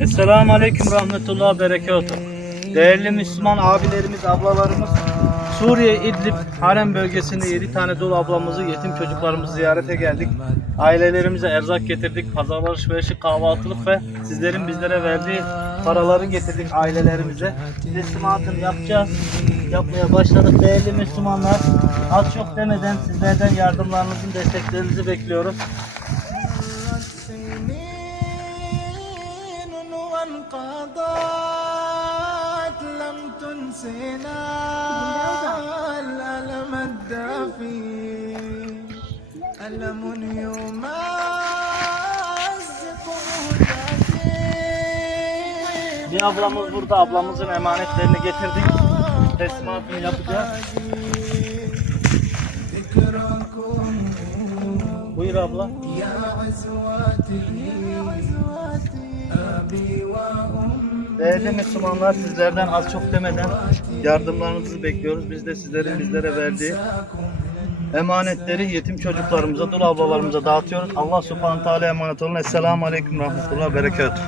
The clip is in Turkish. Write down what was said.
Esselamu Aleyküm Rahmetullah Berekatuhu. Değerli Müslüman abilerimiz, ablalarımız Suriye İdlib Harem bölgesinde 7 tane dul ablamızı, yetim çocuklarımızı ziyarete geldik. Ailelerimize erzak getirdik, pazar alışverişi, kahvaltılık ve sizlerin bizlere verdiği paraları getirdik ailelerimize. Teslimatını yapacağız. Yapmaya başladık değerli Müslümanlar. Az çok demeden sizlerden yardımlarınızın, desteklerinizi bekliyoruz. سنين وانقضت لم تنسنا الألم الدافي ألم يمزق مهجتي Bir ablamız burada. Ablamızın emanetlerini getirdik. Teslimatını yapacağız. ذكركم Buyur abla. يا عزواتي أبي وأمي Değerli Müslümanlar sizlerden az çok demeden yardımlarınızı bekliyoruz. Biz de sizlerin bizlere verdiği emanetleri yetim çocuklarımıza, dul ablalarımıza dağıtıyoruz. Allah subhanahu teala emanet olun. Esselamu aleyküm rahmetullah berekatuhu.